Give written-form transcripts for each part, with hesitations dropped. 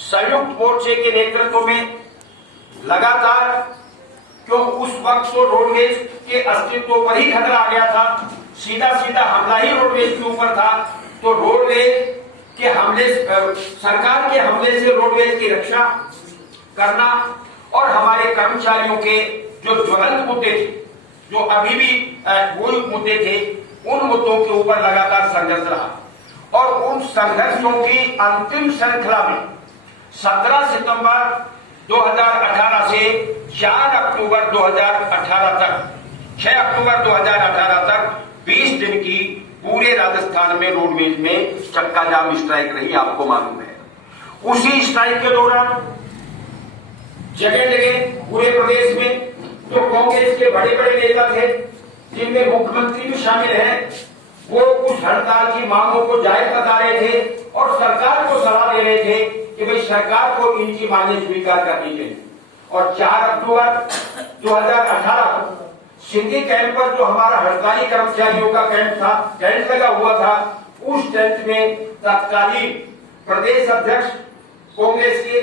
संयुक्त मोर्चे के नेतृत्व में लगातार, क्यों उस वक्त तो रोडवेज के अस्तित्व पर ही खतरा आ गया था, सीधा सीधा हमला ही रोडवेज के ऊपर था। तो रोडवेज के हमले, सरकार के हमले से रोडवेज की रक्षा करना और हमारे कर्मचारियों के जो ज्वलंत मुद्दे थे, जो अभी भी वो मुद्दे थे, उन मुद्दों के ऊपर लगातार संघर्ष रहा। और उन संघर्षों की अंतिम श्रृंखला में 17 सितंबर 2018 से 4 अक्टूबर 2018 तक, 6 अक्टूबर 2018 तक 20 दिन की पूरे राजस्थान में रोडवेज में चक्का जाम स्ट्राइक रही, आपको मालूम है। उसी स्ट्राइक के दौरान जगह जगह पूरे प्रदेश में जो कांग्रेस के बड़े बड़े नेता थे, जिनमें मुख्यमंत्री भी शामिल हैं, वो उस हड़ताल की मांगों को जायज बता रहे थे और सरकार को सलाह दे रहे थे कि भाई सरकार को इनकी मांगें स्वीकार करनी चाहिए। और 4 अक्टूबर 2018 सिंधी कैंप पर जो हमारा हड़ताली कर्मचारियों का कैंप था, टेंट लगा हुआ था, उस टेंट में तत्कालीन प्रदेश अध्यक्ष कांग्रेस के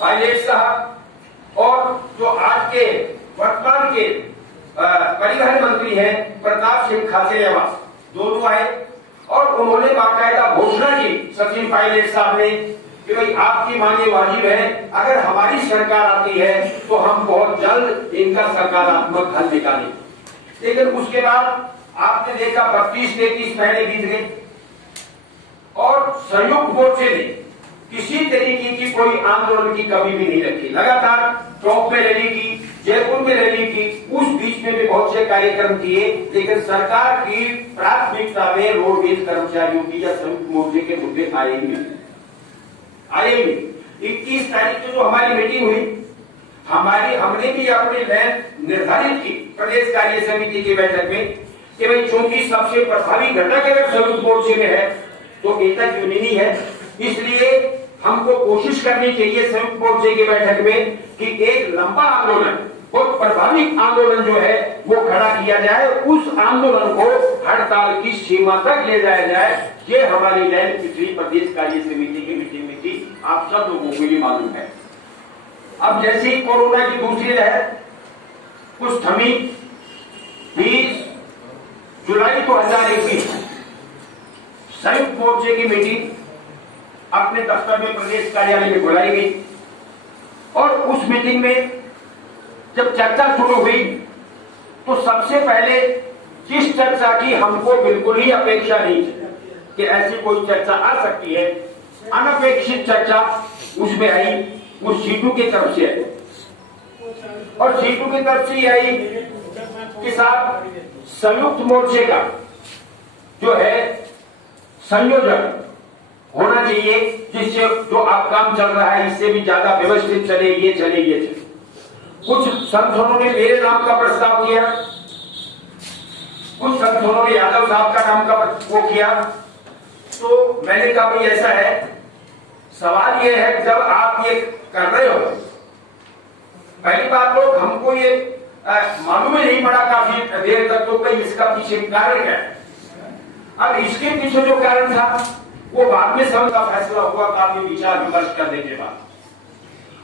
पायलट साहब और जो आज के वर्तमान के परिवहन मंत्री हैं प्रताप सिंह खाचरियावास, दोनों आए और उन्होंने बाकायदा घोषणा की सचिन पायलट साहब ने कि भाई आपकी मांगे वाजिब है, अगर हमारी सरकार आती है तो हम बहुत जल्द इनका सकारात्मक हल निकालेंगे। लेकिन उसके बाद आपने देखा 32-33 महीने बीत गए और संयुक्त मोर्चे ने किसी तरीके की कोई आंदोलन की कमी भी नहीं रखी। लगातार टॉप में रैली की, जयपुर में रैली की, उस बीच में भी बहुत से कार्यक्रम किए, लेकिन सरकार की प्राथमिकता में रोडवेज कर्मचारियों की या संयुक्त मोर्चे के मुद्दे आए ही नहीं। 21 तारीख को जो हमारी मीटिंग हुई, हमने भी अपनी लाइन निर्धारित की प्रदेश कार्य समिति की बैठक में कि भाई चूंकि सबसे प्रभावी घटक अगर संयुक्त मोर्चे में है तो एकता यूनियन है, इसलिए हमको कोशिश करनी चाहिए संयुक्त मोर्चे की बैठक में कि एक लंबा आंदोलन, बहुत प्रभावी आंदोलन जो है वो खड़ा किया जाए, उस आंदोलन को हड़ताल की सीमा तक ले जाया जाए। ये हमारी लाइन पिछली प्रदेश कार्य समिति की मीटिंग में थी, आप सब लोगों को ये मालूम है। अब जैसे ही कोरोना की दूसरी लहर कुछ थमी, 20 जुलाई 2021 संयुक्त मोर्चे की मीटिंग अपने दफ्तर में प्रदेश कार्यालय में बुलाई गई और उस मीटिंग में जब चर्चा शुरू हुई तो सबसे पहले जिस चर्चा की हमको बिल्कुल ही अपेक्षा नहीं थी कि ऐसी कोई चर्चा आ सकती है, अनपेक्षित चर्चा उसमें आई, वो सीटू की तरफ से आई। और सीटू की तरफ से आई कि साहब संयुक्त मोर्चे का जो है संयोजक होना चाहिए, जिससे जो आप काम चल रहा है इससे भी ज्यादा व्यवस्थित चले, ये चले, ये चले। कुछ संगठनों ने मेरे नाम का प्रस्ताव किया, कुछ संगठनों ने यादव साहब का नाम का वो किया। तो मैंने कहा भाई ऐसा है, सवाल ये है जब आप ये कर रहे हो, पहली बात तो हमको ये मालूम ही नहीं पड़ा काफी देर तक तो भाई इसका पीछे कारण क्या है। अब इसके पीछे जो कारण था वो बाद में सब का फैसला हुआ काफी विचार विमर्श करने के बाद,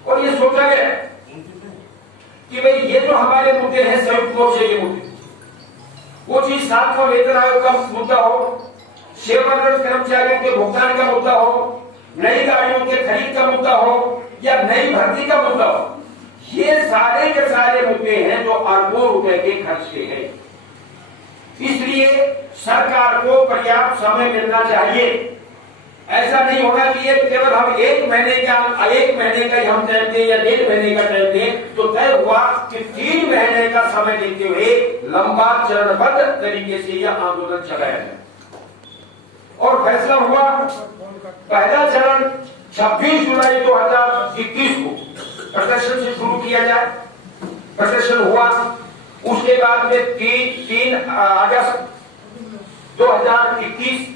और ये सोचा गया कि भाई ये जो हमारे मुद्दे हैं संयुक्त मोर्चे के मुद्दे, वो चीज 7वां वेतन आयोग का मुद्दा हो, सेवानिवृत्त कर्मचारियों के भुगतान का मुद्दा हो, नई गाड़ियों के खरीद का मुद्दा हो या नई भर्ती का मुद्दा हो, ये सारे के सारे मुद्दे हैं जो अरबों रुपए के खर्च के हैं। इसलिए सरकार को पर्याप्त समय मिलना चाहिए। ऐसा नहीं होना चाहिए केवल हम एक महीने का ही हम टाइम दें या 1.5 महीने का टाइम दें। तो तय हुआ कि 3 महीने का समय देते हुए लंबा चरणबद्ध तरीके से यह आंदोलन चलाया जाए। और फैसला हुआ, पहला चरण 26 जुलाई 2021 को प्रदर्शन से शुरू किया जाए। प्रदर्शन हुआ, उसके बाद में 3 अगस्त 2021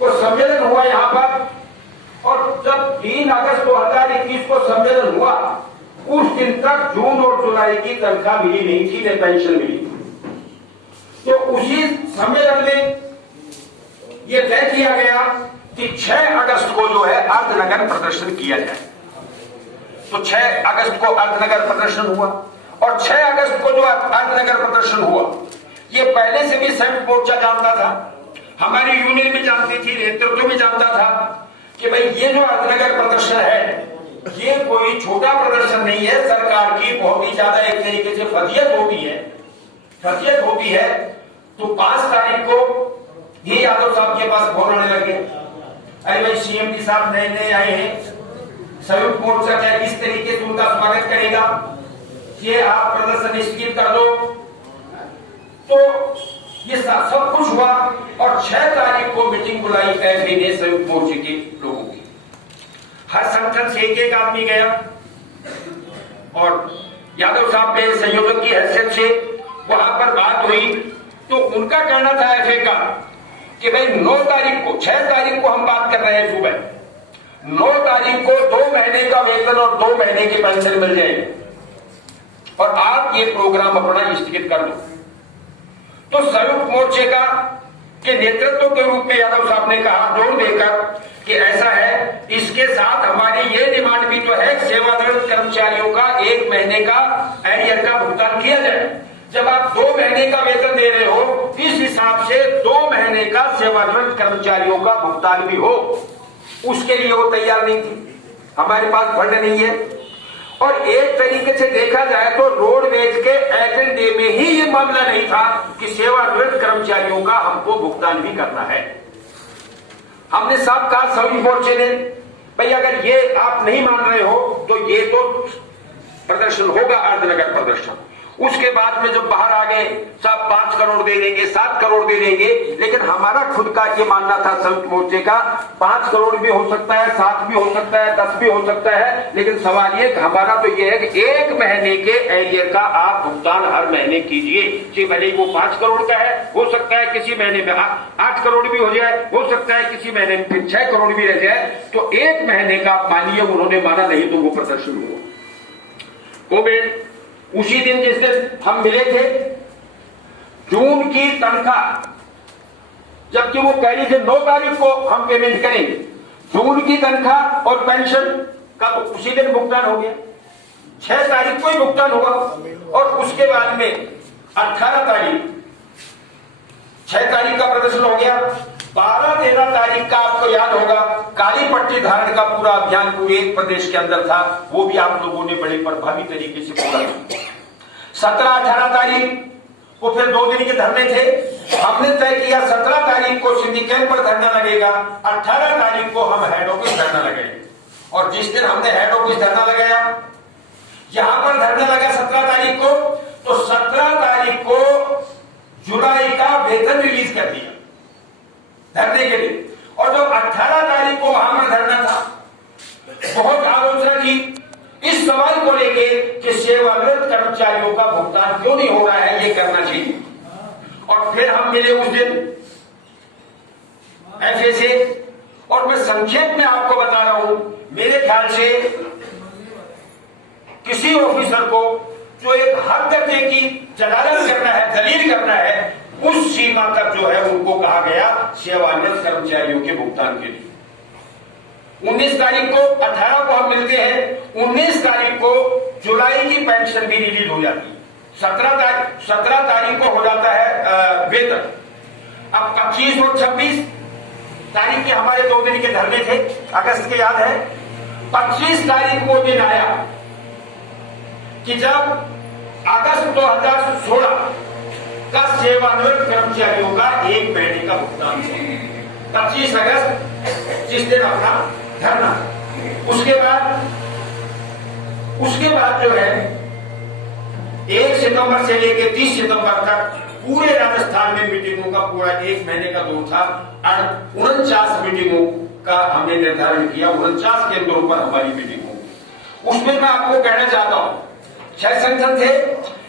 को सम्मेलन हुआ यहाँ पर, और जब 3 अगस्त 2021 को सम्मेलन हुआ उस दिन तक जून और जुलाई की तनख्वाह मिली नहीं थी, न पेंशन मिली। तो उसी सम्मेलन में यह तय किया गया कि 6 अगस्त को जो है अर्धनगर प्रदर्शन किया जाए। तो 6 अगस्त को अर्धनगर प्रदर्शन हुआ और 6 अगस्त को जो अर्धनगर प्रदर्शन हुआ, ये पहले से भी संयुक्त मोर्चा जानता था, हमारी यूनियन भी जानती थी, नेतृत्व भी जानता था कि भाई ये जो अर्धनगर प्रदर्शन है ये कोई छोटा प्रदर्शन नहीं है। सरकार की बहुत ही ज्यादा एक तरीके से फजीयत होती है। तो 5 तारीख को ये यादव साहब के पास फोन आने लगे, अरे भाई सीएम जी साहब नए आए हैं, संयुक्त मोर्चा क्या इस तरीके से उनका स्वागत करेगा, ये आप प्रदर्शन स्थगित कर दो। तो ये सब कुछ हुआ और 6 तारीख को मीटिंग बुलाई एफए ने संयुक्त मोर्चे के लोगों की। हर संगठन से एक आदमी गया और यादव साहब के संयोजक की हैसियत से वहां पर बात हुई। तो उनका कहना था एफए का कि भाई 9 तारीख को, 6 तारीख को हम बात कर रहे हैं सुबह, 9 तारीख को 2 महीने का वेतन और 2 महीने की पेंशन मिल जाएगी और आप ये प्रोग्राम अपना स्थगित कर दो। तो संयुक्त मोर्चे का के नेतृत्व के रूप में यादव साहब ने कहा जोर देकर कि ऐसा है, इसके साथ हमारी ये डिमांड भी तो है, सेवानिवृत्त कर्मचारियों का 1 महीने का एरियर का भुगतान किया जाए। जब आप 2 महीने का वेतन दे रहे हो, इस हिसाब से 2 महीने का सेवानिवृत्त कर्मचारियों का भुगतान भी हो। उसके लिए वो तैयार नहीं थी, हमारे पास फंड नहीं है। और एक तरीके से देखा जाए तो रोडवेज के एजेंडे में ही ये मामला नहीं था कि सेवानिवृत्त कर्मचारियों का हमको भुगतान भी करना है। हमने साफ कहा संयुक्त मोर्चे ने, भाई अगर ये आप नहीं मान रहे हो तो ये तो प्रदर्शन होगा, अर्धनगर प्रदर्शन। उसके बाद में जब बाहर आ गए, सब 5 करोड़ दे देंगे, 7 करोड़ दे देंगे, लेकिन हमारा खुद का ये मानना था संयुक्त मोर्चे का 5 करोड़ भी हो सकता है, 7 भी हो सकता है, 10 भी हो सकता है, लेकिन सवाल ये हमारा तो ये है कि 1 महीने के एरियर का आप भुगतान हर महीने कीजिए। चाहे भले वो 5 करोड़ का है, हो सकता है किसी महीने में 8 करोड़ भी हो जाए, हो सकता है किसी महीने में फिर 6 करोड़ भी रह जाए। तो 1 महीने का आप मानिए, उन्होंने माना, नहीं तो वो प्रदर्शन हुआ। कोविड उसी दिन जिस दिन हम मिले थे, जून की तनख्वाह, जबकि वो कह रही थी 9 तारीख को हम पेमेंट करेंगे, जून की तनख्वाह और पेंशन का तो उसी दिन भुगतान हो गया, 6 तारीख को ही भुगतान हुआ। और उसके बाद में 18 तारीख, 6 तारीख का प्रदर्शन हो गया, 12-13 तारीख का आपको याद होगा काली पट्टी धारण का पूरा अभियान पूरे प्रदेश के अंदर था, वो भी आप लोगों ने बड़े प्रभावी तरीके से पूरा किया। 17-18 तारीख को फिर 2 दिन के धरने थे, हमने तय किया 17 तारीख को सिंडिकेट पर धरना लगेगा, 18 तारीख को हम हेड ऑफिस धरना लगाएंगे। और जिस दिन हमने हेड ऑफिस धरना लगाया, यहां पर धरना लगा 17 तारीख को, तो 17 तारीख को जुलाई का वेतन रिलीज कर दिया धरने के लिए। और जो 18 तारीख को वहां पर धरना था, बहुत आलोचना की इस सवाल को लेके कि सेवानिवृत्त कर्मचारियों का भुगतान क्यों नहीं हो रहा है, ये करना चाहिए। और फिर हम मिले उस दिन एफए से, और मैं संक्षेप में आपको बता रहा हूं, मेरे ख्याल से किसी ऑफिसर को जो एक हद दर्जे की जलालत करना है, दलील करना है, उस सीमा तक जो है उनको कहा गया सेवानिवृत्त कर्मचारियों के भुगतान के लिए। 19 तारीख को, 18 को हम मिलते हैं, 19 तारीख को जुलाई की पेंशन भी रिलीज हो जाती है, 17 तारीख को हो जाता है वेतन। अब 25 और 26 तारीख के हमारे 2 दिन के धरने थे, अगस्त के याद है। 25 तारीख को दिन आया कि जब अगस्त 2016 का सेवानिवृत्त कर्मचारियों का 1 महीने का भुगतान हुआ, 25 अगस्त जिस दिन अपना धरना। उसके बाद जो है 1 सितंबर से लेकर 30 सितंबर तक पूरे राजस्थान में मीटिंगों का पूरा 1 महीने का दौर था। 49 मीटिंगों का हमने निर्धारण किया, 49 केंद्रों पर हमारी मीटिंग होगी। उसमें मैं आपको कहना चाहता हूं 6 संगठन थे,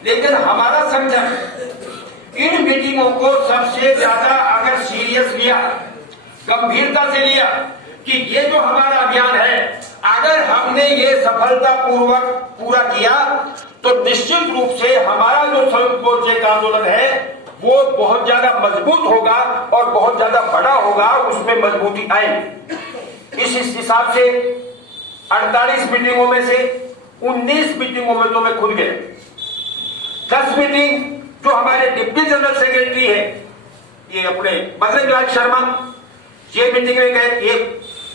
लेकिन हमारा संगठन इन मीटिंगों को सबसे ज्यादा अगर सीरियस लिया, गंभीरता से लिया कि ये जो हमारा अभियान है, अगर हमने ये सफलतापूर्वक पूरा किया तो निश्चित रूप से हमारा जो संयुक्त मोर्चे का आंदोलन है वो बहुत ज्यादा मजबूत होगा और बहुत ज्यादा बड़ा होगा, उसमें मजबूती आएगी। इस हिसाब से 48 मीटिंगों में से 19 मीटिंगों में तो मैं खुद गया। 10 मीटिंग जो हमारे डिप्टी जनरल सेक्रेटरी है, ये अपने बजरंग लाल शर्मा, ये मीटिंग में गए, ये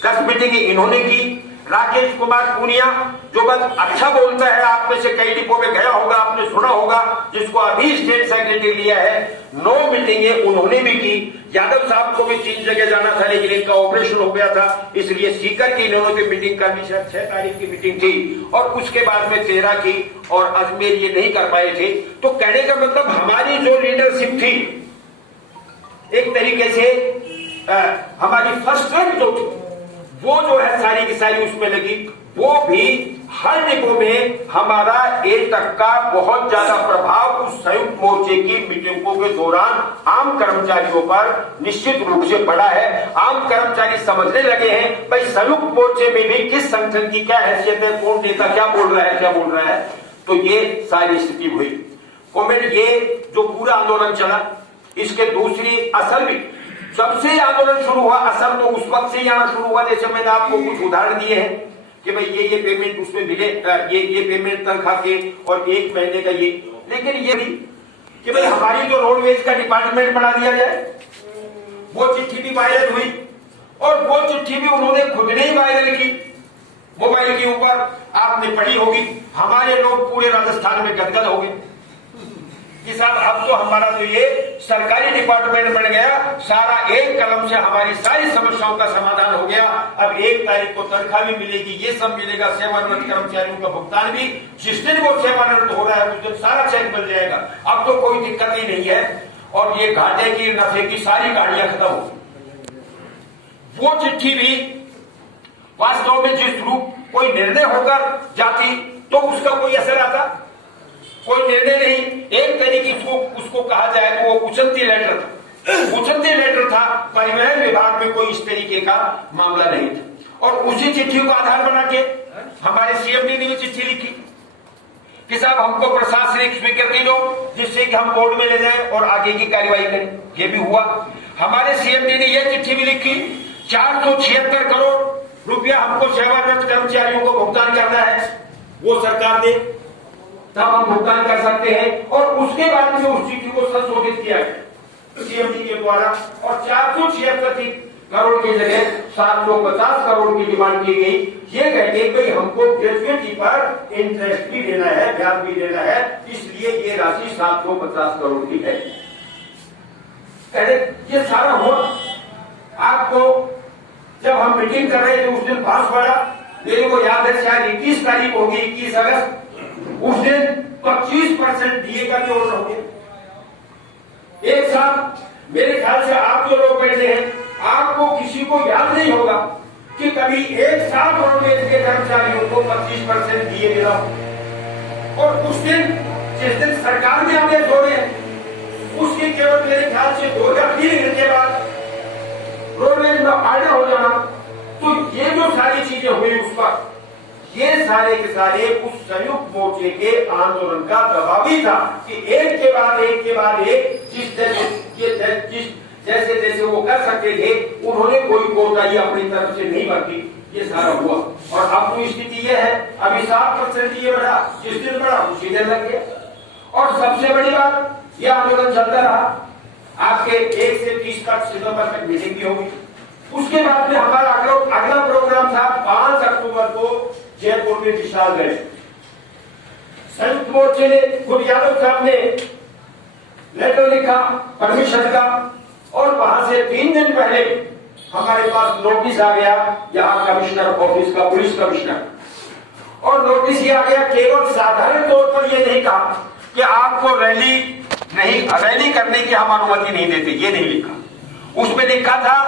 10 मीटिंग इन्होंने की। राकेश कुमार पूनिया जो बस अच्छा बोलता है, आप में से कई डिपो में गया होगा, आपने सुना होगा, जिसको अभी स्टेट सेक्रेटरी लिया है, 9 मीटिंगें उन्होंने भी की। यादव साहब को भी 3 जगह जाना था, लेकिन इनका ऑपरेशन हो गया था, इसलिए सीकर की इन्होंने मीटिंग करनी, 6 तारीख की मीटिंग थी, और उसके बाद में 13 की, और अजमेर ये नहीं कर पाए थे। तो कहने का मतलब हमारी जो लीडरशिप थी, एक तरीके से हमारी फर्स्ट रैंक जो थी, वो जो है सारी की सारी उसमें लगी। वो भी हर डिपो में हमारा 1 तक का बहुत ज्यादा प्रभाव उस संयुक्त मोर्चे की मीटिंगों के दौरान आम कर्मचारियों पर निश्चित रूप से पड़ा है। आम कर्मचारी समझने लगे हैं भाई संयुक्त मोर्चे में भी किस संगठन की क्या हैसियत है, कौन नेता क्या बोल रहा है। तो ये सारी स्थिति हुई। कॉमेड ये जो पूरा आंदोलन चला, इसके दूसरी असर भी, सबसे आंदोलन शुरू हुआ, असर तो उस वक्त से ही आना शुरू हुआ, जैसे मैंने आपको कुछ उदाहरण दिए हैं कि भाई ये पेमेंट उसमें मिले, ये पेमेंट तनख्वाह के और 1 महीने का ये। लेकिन ये भी कि भाई हमारी जो रोडवेज का डिपार्टमेंट बना दिया जाए, वो चिट्ठी भी वायरल हुई, और वो चिट्ठी भी उन्होंने खुद ने ही वायरल की मोबाइल के ऊपर, आपने पढ़ी होगी। हमारे लोग पूरे राजस्थान में गदगद हो गए कि साहब अब तो हमारा तो ये सरकारी डिपार्टमेंट बन गया, सारा एक कलम से हमारी सारी समस्याओं का समाधान हो गया। अब 1 तारीख को तनख्वाह भी मिलेगी, ये सब मिलेगा, सेवानिवृत्त कर्मचारियों का भुगतान भी, जिस दिन वो सेवानिवृत्त हो रहा है उस दिन सारा चेक मिल जाएगा। अब तो कोई दिक्कत ही नहीं है, और ये घाटे की नफे की सारी गाड़ियां खत्म हो। वो चिट्ठी भी वास्तव में जिस रूप कोई निर्णय होकर जाती तो उसका कोई असर आता, कोई निर्णय नहीं। एक तरीके से उसको कहा जाए तो वो उचलती लेटर था। परिवहन विभाग में कोई इस तरीके का मामला नहीं था, और उसी चिट्ठी को आधार बना के हमारे सीएमडी ने भी चिट्ठी लिखी कि साहब हमको प्रशासनिक स्वीकृति दो, जिससे कि हम बोर्ड में ले जाएं और आगे की कार्यवाही करें। ये भी हुआ। हमारे सीएमडी ने यह चिट्ठी भी लिखी, 476 करोड़ रुपया हमको सेवानिवृत्त कर्मचारियों को भुगतान करना है, वो सरकार दे, तब हम भुगतान कर सकते हैं। और उसके बाद में उस चिट्ठी को संशोधित किया गया सीएमडी के द्वारा, और 476 करोड़ की जगह 750 करोड़ की डिमांड की गई। ये कहते भाई हमको ग्रेजुएटी पर इंटरेस्ट भी देना है, ब्याज भी देना है, इसलिए ये राशि 750 करोड़ की है। ये सारा हुआ। आपको जब हम मीटिंग कर रहे थे उस दिन पास पड़ा, मेरे को याद है शायद 21 तारीख होगी, 21 अगस्त, उस दिन 25% डीए का भी ऑर्डर हो गया एक साथ। मेरे ख्याल से आप जो लोग बैठे हैं, आपको किसी को याद नहीं होगा कि कभी एक साथ रोडवेज के कर्मचारियों को 25% डीए मिला हो। और उस दिन जिस दिन सरकार में आदेश हो रहे हैं, उसके केवल मेरे ख्याल से 2 या 3 दिन के बाद रोडवेज में ऑर्डर हो जाना। तो ये जो सारी चीजें हुई उस वक्त, ये सारे के सारे उस संयुक्त मोर्चे के आंदोलन का दबाव ही था कि एक के बाद एक जैसे जैसे वो कर सकते थे, उन्होंने कोई कोताही अपनी तरफ से नहीं बरती। ये सारा हुआ, और अब तो स्थिति ये है, अभी 7% ये बढ़ा, जिस दिन बढ़ा उसी दिन लग गया। और सबसे बड़ी बात, ये आंदोलन चलता रहा, आपके 1 से 30 सितंबर तक मीटिंग भी होगी। उसके बाद में हमारा अगला प्रोग्राम था 5 अक्टूबर को जयपुर में विशाल रैली। संयुक्त मोर्चे ने, खुद यादव साहब ने लेटर लिखा परमिशन का, और वहां से 3 दिन पहले हमारे पास नोटिस आ गया यहाँ कमिश्नर ऑफिस का, पुलिस कमिश्नर, और नोटिस ये आ गया, केवल साधारण तौर पर ये नहीं कहा कि आपको रैली करने की हम अनुमति नहीं देते, ये नहीं लिखा। उसमें लिखा था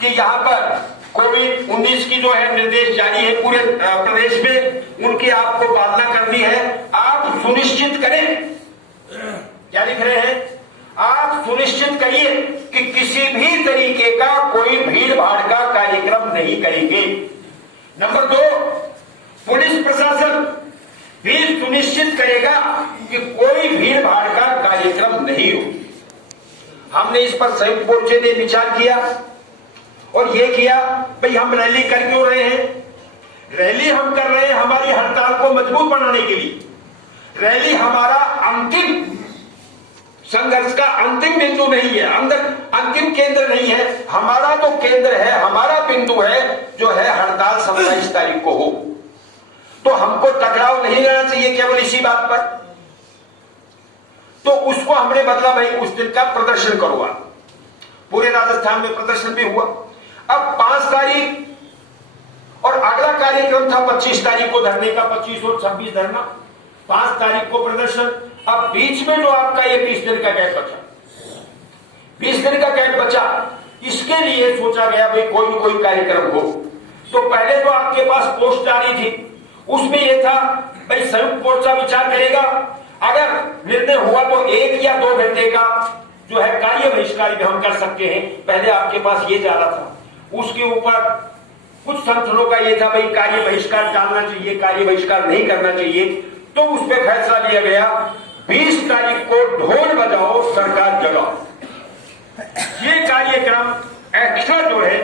कि यहाँ पर कोविड-19 की जो है निर्देश जारी है पूरे प्रदेश में, उनकी आपको पालना करनी है। आप सुनिश्चित करें, क्या लिख रहे हैं, आप सुनिश्चित करिए कि किसी भी तरीके का कोई भीड़ भाड़ का कार्यक्रम नहीं करेंगे। नंबर 2, पुलिस प्रशासन भी सुनिश्चित करेगा कि कोई भीड़ भाड़ का कार्यक्रम नहीं हो। हमने इस पर संयुक्त मोर्चे ने विचार किया और ये किया भाई हम रैली कर क्यों रहे हैं। रैली हम कर रहे हैं हमारी हड़ताल को मजबूत बनाने के लिए। रैली हमारा अंतिम संघर्ष का अंतिम बिंदु नहीं है, अंतिम केंद्र नहीं है। हमारा तो केंद्र है, हमारा बिंदु है जो है हड़ताल 27 तारीख को हो। तो हमको टकराव नहीं रहना चाहिए केवल इसी बात पर। तो उसको हमने बदला भाई उस दिन का प्रदर्शन करो। पूरे राजस्थान में प्रदर्शन भी हुआ। अब 5 तारीख और अगला कार्यक्रम था 25 तारीख को धरने का, 25 और 26 धरना, 5 तारीख को प्रदर्शन। अब बीच में जो आपका ये 20 दिन का गैप बचा, 20 दिन का गैप बचा, इसके लिए सोचा गया भाई कोई न कोई कार्यक्रम हो। तो पहले जो आपके पास पोस्ट जारी थी उसमें यह था भाई संयुक्त मोर्चा विचार करेगा, अगर निर्णय हुआ तो 1 या 2 घंटे का जो है कार्य बहिष्कार भी हम कर सकते हैं। पहले आपके पास ये जा रहा था। उसके ऊपर कुछ संगठनों का ये था भाई कार्य बहिष्कार डालना चाहिए, कार्य बहिष्कार नहीं करना चाहिए। तो उस पर फैसला लिया गया 20 तारीख को ढोल बजाओ सरकार जगाओ। ये कार्यक्रम एक्स्ट्रा जो है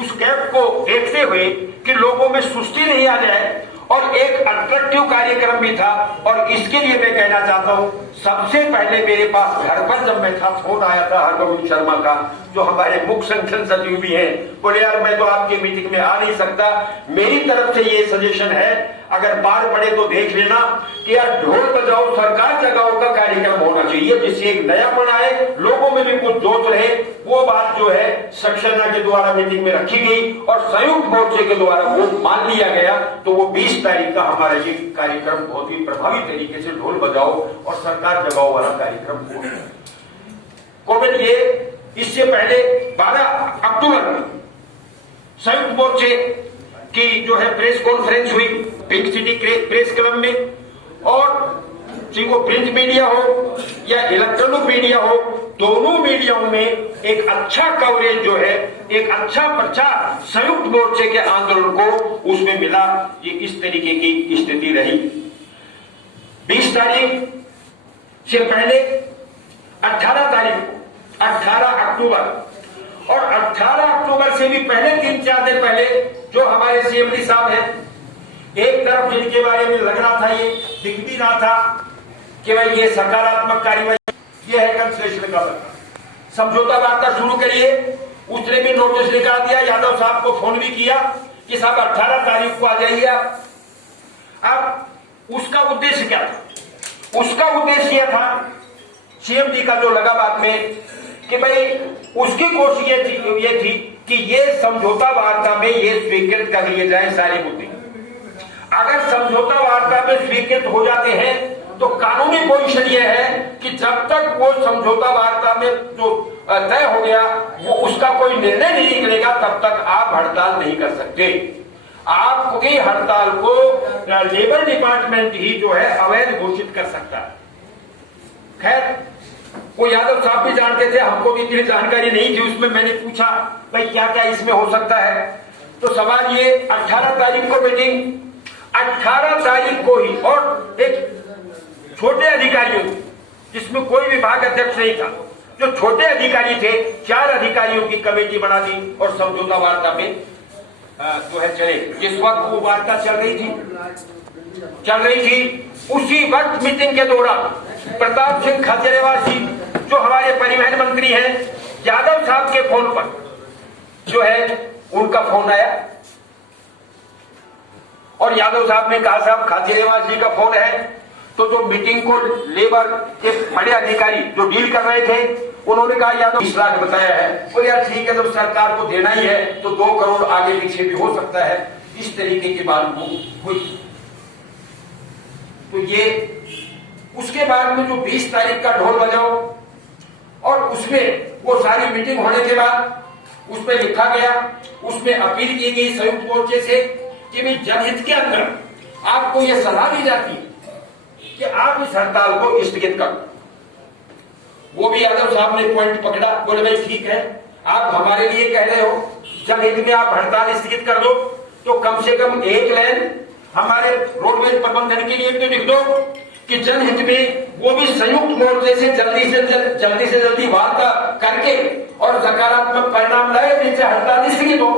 उस गैप को देखते हुए कि लोगों में सुस्ती नहीं आ जाए और एक अट्रैक्टिव कार्यक्रम भी था। और इसके लिए मैं कहना चाहता हूं, सबसे पहले मेरे पास घर पर जब मैं था फोन आया था हरगोविंद शर्मा का, जो हमारे मुख्य संगठन सचिव भी हैं। बोले यार मैं तो आपकी मीटिंग में आ नहीं सकता, मेरी तरफ से ये सजेशन है अगर बार पड़े तो देख लेना कि यार ढोल बजाओ सरकार जगाओ का कार्यक्रम होना चाहिए, जिससे एक नयापन आए, लोगों में भी कुछ जोश रहे। वो बात जो है सक्सेना के द्वारा मीटिंग में रखी गई और संयुक्त मोर्चे के द्वारा वो मान लिया गया। तो वो 20 तारीख का हमारा ये कार्यक्रम बहुत ही प्रभावी तरीके से ढोल बजाओ और सरकार जगाओ वाला कार्यक्रम हुआ। कोविड ये इससे पहले 12 अक्टूबर संयुक्त मोर्चे की जो है प्रेस कॉन्फ्रेंस हुई पिंक सिटी प्रेस क्लब में। और चाहे वो प्रिंट मीडिया हो या इलेक्ट्रॉनिक मीडिया हो, दोनों मीडियाओं में एक अच्छा कवरेज जो है, एक अच्छा प्रचार संयुक्त मोर्चे के आंदोलन को उसमें मिला। ये इस तरीके की स्थिति रही। 20 तारीख से पहले 18 तारीख को 18 अक्टूबर और 18 अक्टूबर से भी पहले 3-4 दिन पहले जो हमारे सीएमडी साहब हैं, एक तरफ जिनके बारे में लग रहा था, ये दिख भी रहा था कि भाई ये सकारात्मक कार्रवाई, ये है कंसेशन का समझौता वार्ता शुरू करिए। उसने भी नोटिस निकाल दिया, यादव साहब को फोन भी किया कि साहब 18 तारीख को आ जाइए आप। अब उसका उद्देश्य क्या था? उसका उद्देश्य यह था सीएमडी का जो लगा बात में कि भाई उसकी कोशिश ये थी कि ये समझौता वार्ता में ये स्वीकृत कर लिए जाए सारे मुद्दे। अगर समझौता वार्ता में स्वीकृत हो जाते हैं तो कानूनी पोजीशन ये है कि जब तक वो समझौता वार्ता में जो तय हो गया वो उसका कोई निर्णय नहीं निकलेगा, तब तक आप हड़ताल नहीं कर सकते। आपकी हड़ताल को लेबर डिपार्टमेंट ही जो है अवैध घोषित कर सकता है। खैर वो यादव साहब भी जानते थे, हमको भी इतनी जानकारी नहीं थी। उसमें मैंने पूछा भाई क्या क्या इसमें हो सकता है, तो सवाल ये 18 तारीख को मीटिंग, 18 तारीख को ही, और एक छोटे अधिकारियों जिसमें कोई विभाग अध्यक्ष नहीं था, जो छोटे अधिकारी थे 4 अधिकारियों की कमेटी बना दी और समझौता वार्ता पे जो है चले। जिस वक्त वो वार्ता चल रही थी उसी वक्त मीटिंग के दौरान प्रताप सिंह खाचरियावास जी जो हमारे परिवहन मंत्री हैं, यादव साहब के फोन पर जो है उनका फोन आया और यादव साहब ने कहा साहब खाचरियावास जी का फोन है। तो जो मीटिंग को लेबर के बड़े अधिकारी जो डील कर रहे थे उन्होंने कहा यादव 20 लाख बताया है, और यार ठीक है जब सरकार को देना ही है तो 2 करोड़ आगे पीछे भी हो सकता है। इस तरीके की बात हुई। तो ये उसके बाद में जो 20 तारीख का ढोल बजाओ और उसमें वो सारी मीटिंग होने के बाद उसमें लिखा गया, उसमें अपील की गई संयुक्त मोर्चे से कि भाई जनहित के अंदर आपको यह सलाह दी जाती कि आप इस हड़ताल को स्थगित करो। वो भी यादव साहब ने पॉइंट पकड़ा, बोले भाई ठीक है आप हमारे लिए कह रहे हो जनहित में आप हड़ताल स्थगित कर दो, तो कम से कम एक लाइन हमारे रोडवेज प्रबंधन के लिए तो लिख दो कि जनहित में वो भी संयुक्त मोर्चे से जल्दी वार्ता करके और सकारात्मक परिणाम लाए, जिससे हड़ताल स्थगित हो।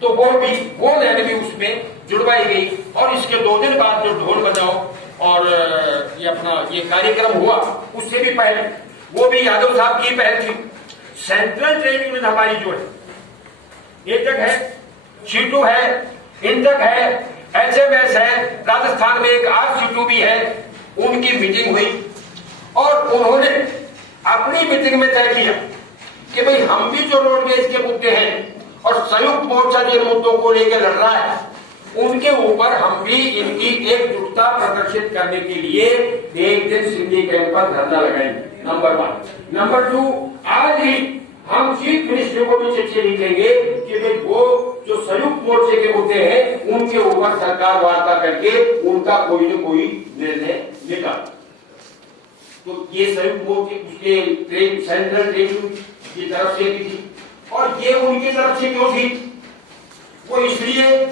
तो वो लाइन भी उसमें जुड़वाई गई। और इसके 2 दिन बाद जो ढोल बजाओ और ये कार्यक्रम हुआ, उससे भी पहले वो भी यादव साहब की पहल थी। सेंट्रल ट्रेड यूनियन हमारी जो है, एटक है, सीटू है, इंटक है, HMS है, राजस्थान में एक RCTU भी है, उनकी मीटिंग हुई और उन्होंने अपनी मीटिंग में तय किया कि भाई हम भी जो रोडवेज के मुद्दे हैं और संयुक्त मोर्चा जिन मुद्दों को लेकर लड़ रहा है, उनके ऊपर हम भी इनकी एकजुटता प्रदर्शित करने के लिए एक दिन सिंधी कैंप पर धरना लगाएंगे। नंबर 1। नंबर 2, आज ही हम चीफ मिनिस्टर को भी चिट्ठी लिखेंगे कि भाई वो जो संयुक्त मोर्चे के मुद्दे हैं, उनके ऊपर सरकार वार्ता करके उनका कोई न कोई निर्णय निकाले। तो ये संयुक्त मोर्चे उसके सेंट्रल ट्रेन की तरफ से भी थी। और ये उनकी तरफ से क्यों थी? वो इसलिए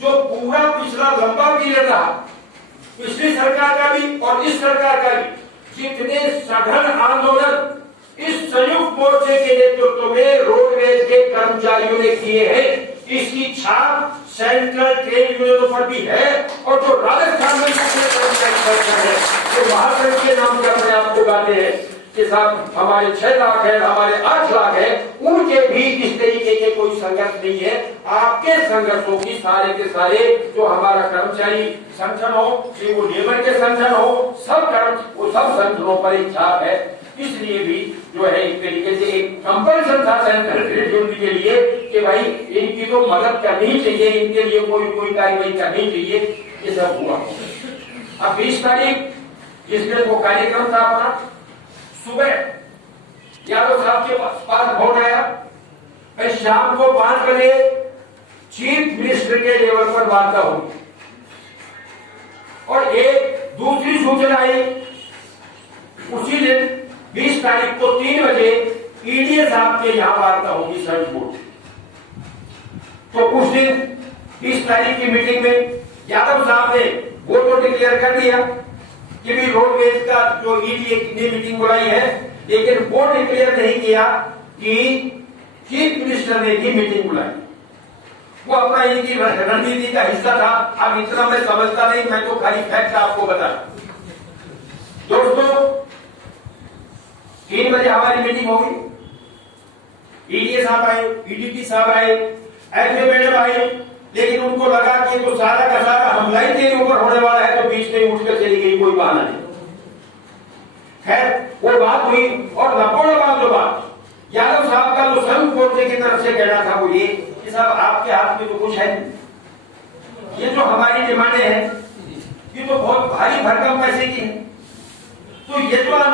जो पूरा पिछला लंबा पीरियड रहा, पिछली सरकार का भी और इस सरकार का भी, जितने सघन आंदोलन इस संयुक्त मोर्चे के नेतृत्व में रोडवेज के कर्मचारियों ने किए हैं, इसकी छाप सेंट्रल ट्रेड यूनियनों पर भी है। और जो राजस्थान में है, जो महासंघ के नाम पर अपने आप को गाते हैं कि साहब हमारे 6 लाख है, हमारे 8 लाख है, उनके भी इस तरीके के कोई संघर्ष नहीं है। आपके संघर्षों की सारे के सारे जो हमारा कर्मचारी संगठन हो, वो लेबर के संगठन हो, वो सब संगठनों पर एक छाप है। इसलिए भी जो है एक तरीके से एक कंपल्सन था सेंट्रल ट्रेड यूनियन के लिए कि भाई इनकी तो मदद करनी चाहिए, इनके लिए कोई कार्रवाई करनी चाहिए। ये सब हुआ। अब 20 तारीख जिस दिन वो कार्यक्रम था अपना, सुबह यादव साहब के पास फोन आया, भाई शाम को 5 बजे चीफ मिनिस्टर के लेवल पर वार्ता होगी। और एक दूसरी सूचना आई उसी दिन 20 तारीख को 3 बजे ईडीए साहब के यहां वार्ता होगी संयुक्त मोर्चे। तो उस दिन 20 तारीख की मीटिंग में यादव साहब ने वो तो डिक्लेयर कर दिया कि भी रोडवेज का जो ईडीए ने मीटिंग बुलाई है, लेकिन वो डिक्लेयर नहीं किया कि चीफ मिनिस्टर ने भी मीटिंग बुलाई। वो अपना इनकी रणनीति का हिस्सा था। अब इतना मैं समझता नहीं, मैं तो खाली फैक्ट आपको बता। दोस्तों 3 बजे हमारी मीटिंग होगी, ईडीए साहब आए, ईडीपी साहब आए, एचए मैडम आई, लेकिन उनको लगा कि तो सारा का सारा हमला ही तेरे ऊपर होने वाला है, तो बीच में उठकर चली गई, कोई बहाना नहीं। खैर वो बात हुई और बात यादव साहब का जो संयुक्त मोर्चे की तरफ से कहना था वो ये कि साहब आपके हाथ में तो कुछ है, ये जो हमारी डिमांडें हैं ये तो बहुत भारी भरकम पैसे की है, तो ये तो